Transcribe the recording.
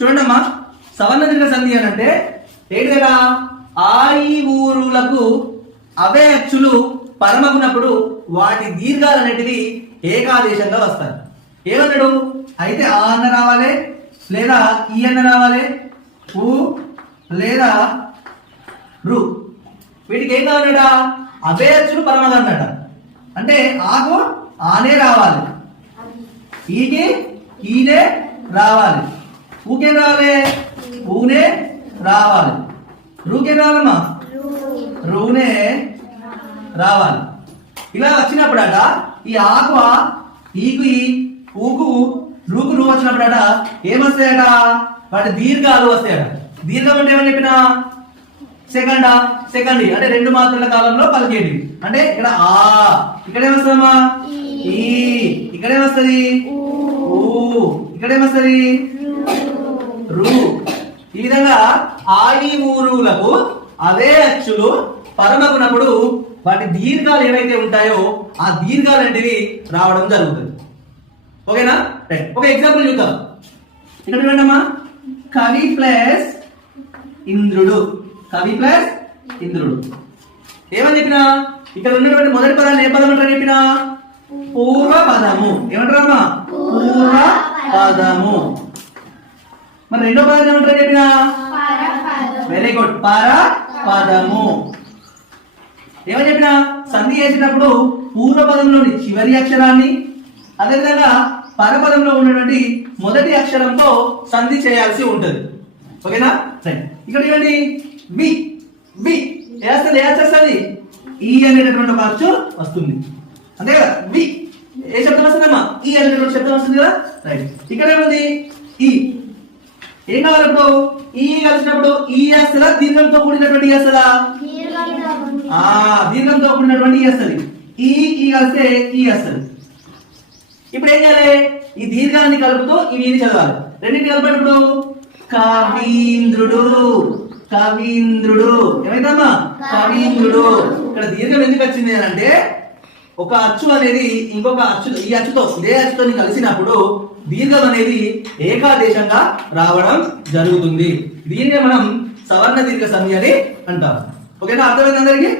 చూడండి అమ్మా, సవర్ణ దీర్ఘ సంధి అని అంటే ఏంటి కదా, ఆ ఈ ఊరులకు అవే అచ్చులు పరమగునప్పుడు వాటి దీర్ఘాలు అనేటివి ఏకాదేశంగా వస్తాయి. ఏమన్నాడు? అయితే ఆ అన్న రావాలి, లేదా ఈ అన్న రావాలి, ఊ లేదా రు. వీటికి ఏం కావాలన్నాడా? అవే అచ్చులు పరమగా అన్నట. అంటే ఆకు ఆనే రావాలి, ఈకి ఈనే రావాలి, ఊకేం రావాలి, ఊనే రావాలి, రూకేం రావాలమ్మా, రూనే రావాలి. ఇలా వచ్చినప్పుడట ఈ ఆకు ఈకు ఈ, ఊకు రూకు రూ వచ్చినప్పుడట ఏమొస్తాయట? వాటి దీర్ఘాలు వస్తాయట. దీర్ఘం అంటే ఏమని చెప్పినా? సెకండ్ అంటే రెండు మాత్రల కాలంలో పలికేది. అంటే ఇక్కడ ఆ, ఇక్కడ ఏమొస్తుందమ్మా? ఈ, ఇక్కడ ఏమొస్తుంది? ఊ, ఇక్కడ ఏమొస్తుంది? రు. ఈ విధంగా ఆ ఈ ఊరులకు అవే అచ్చులు పరమగునప్పుడు వాటి దీర్ఘాలు ఏవైతే ఉంటాయో ఆ దీర్ఘాలు అనేటివి రావడం జరుగుతుంది. ఓకేనా? ఒక ఎగ్జాంపుల్ చూద్దాం. ఇక్కడ చూడండమ్మా, కవి ప్లస్ ఇంద్రుడు. కవి ప్లస్ ఇంద్రుడు ఏమని చెప్పినా? ఇక్కడ ఉన్నటువంటి మొదటి పదాన్ని ఏ పదం అంటారు చెప్పినా? పూర్వ పదము. ఏమంటారమ్మా? పూర్వ పదము. మరి రెండో పదాన్ని ఏమంటారు చెప్పినా? వెరీ గుడ్, పర పదము. ఏమని చెప్పినా? సంధి చేసినప్పుడు పూర్వ పదంలోని చివరి అక్షరాన్ని, అదేవిధంగా పరపదంలో ఉన్నటువంటి మొదటి అక్షరంతో సంధి చేయాల్సి ఉంటుంది. ఓకేనా? ఇక్కడ చూడండి, వి వి వేస్తుంది, ఏస్తుంది, ఈ అనేటటువంటి ఒక అచ్చు వస్తుంది, అంతే కదా? వి ఏ శబ్దం వస్తుందమ్మా? ఈ అనేటటువంటి శబ్దం వస్తుంది కదా. రైట్. ఇక్కడ ఏముంది? ఈ. ఏం కావాలి ఇప్పుడు? ఈ కలిసినప్పుడు ఈ వేస్తుందా, దీర్ఘంతో కూడినటువంటి వేస్తుందా? దీర్ఘంతో కూడినటువంటి వేస్తుంది. ఈ కలిస్తే ఈ వేస్తుంది. ఇప్పుడు ఏం చేయాలి? ఈ దీర్ఘాన్ని కలుపుతూ ఇవి చదవాలి. రెండింటిని కలిపేటప్పుడు కవీంద్రుడు, కవీంద్రుడు. ఏమైందమ్మా? కవీంద్రుడు. ఇక్కడ దీర్ఘం ఎందుకు వచ్చింది అని అంటే, ఒక అచ్చు అనేది ఇంకొక అచ్చు, ఈ అచ్చుతో ఇదే అచ్చుతో కలిసినప్పుడు దీర్ఘం అనేది ఏకాదేశంగా రావడం జరుగుతుంది. దీన్నే మనం సవర్ణ దీర్ఘ సంధి అని అంటాం. ఓకేనా? అర్థమైంది అందరికి?